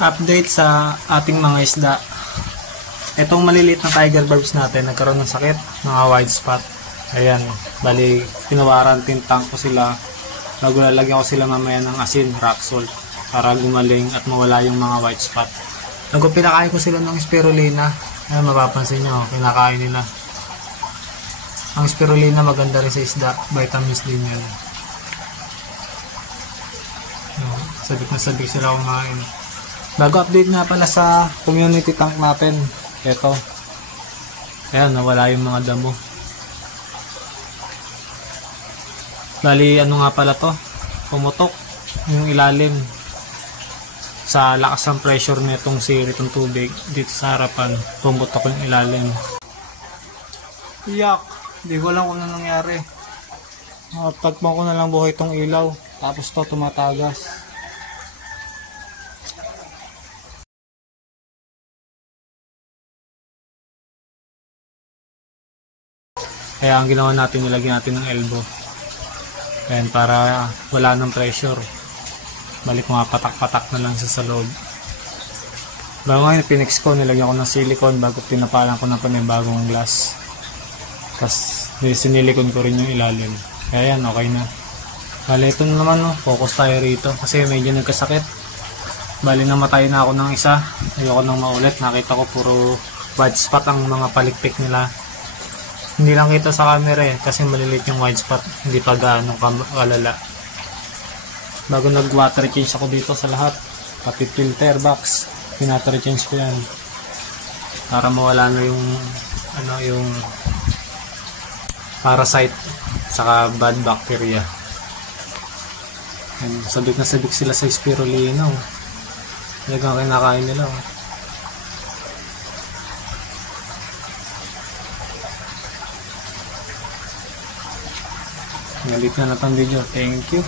Update sa ating mga isda. Itong maliliit na tiger barbs natin nagkaroon ng sakit, mga white spot. Ayan, bali pinawarantin tank ko sila. Bago lalagyan ko sila mamaya ng asin, rock salt, para gumaling at mawala yung mga white spot. Pinakain ko sila ng spirulina. Ayan, mapapansin nyo, kinakain nila. Ang spirulina maganda rin sa isda, vitamins din yan. Sabik na sabik sila kumain. Bago update nga pala sa community tank natin. Ito. Ayan, nawala yung mga damo. Bali, ano nga pala to? Pumutok yung ilalim. Sa lakas ng pressure nitong siritong tubig dito sa harapan, pumutok yung ilalim. Iyak! Hindi ko alam kung ano nangyari. Tagpang ko na lang buhay itong ilaw. Tapos to tumatagas. Kaya ang ginawa natin, nilagyan natin ng elbow. Ayan, para wala ng pressure. Balik mga patak-patak na lang sa loob. Bago ngayon, pinix ko, nilagyan ko ng silicone bago pinapalan ko ng panibagong glass. Tapos, sinilikon ko rin yung ilalim. Kaya yan, okay na. Bali, ito naman, no, focus tayo rito. Kasi medyo nagkasakit. Bali, namatay na ako ng isa. Ayoko nang maulit. Nakita ko puro white spot ang mga palikpik nila. Hindi lang kita sa camera kasi malilit yung white spot, hindi pa gaano kalala. Bago nag-water change ako dito sa lahat, pati filter box, pinater change ko yan. Para mawala na yung, yung parasite, saka bad bacteria. Sabik na sabik sila sa spirulina. Talagang kinakain nila. Ngalit na itong video. Thank you.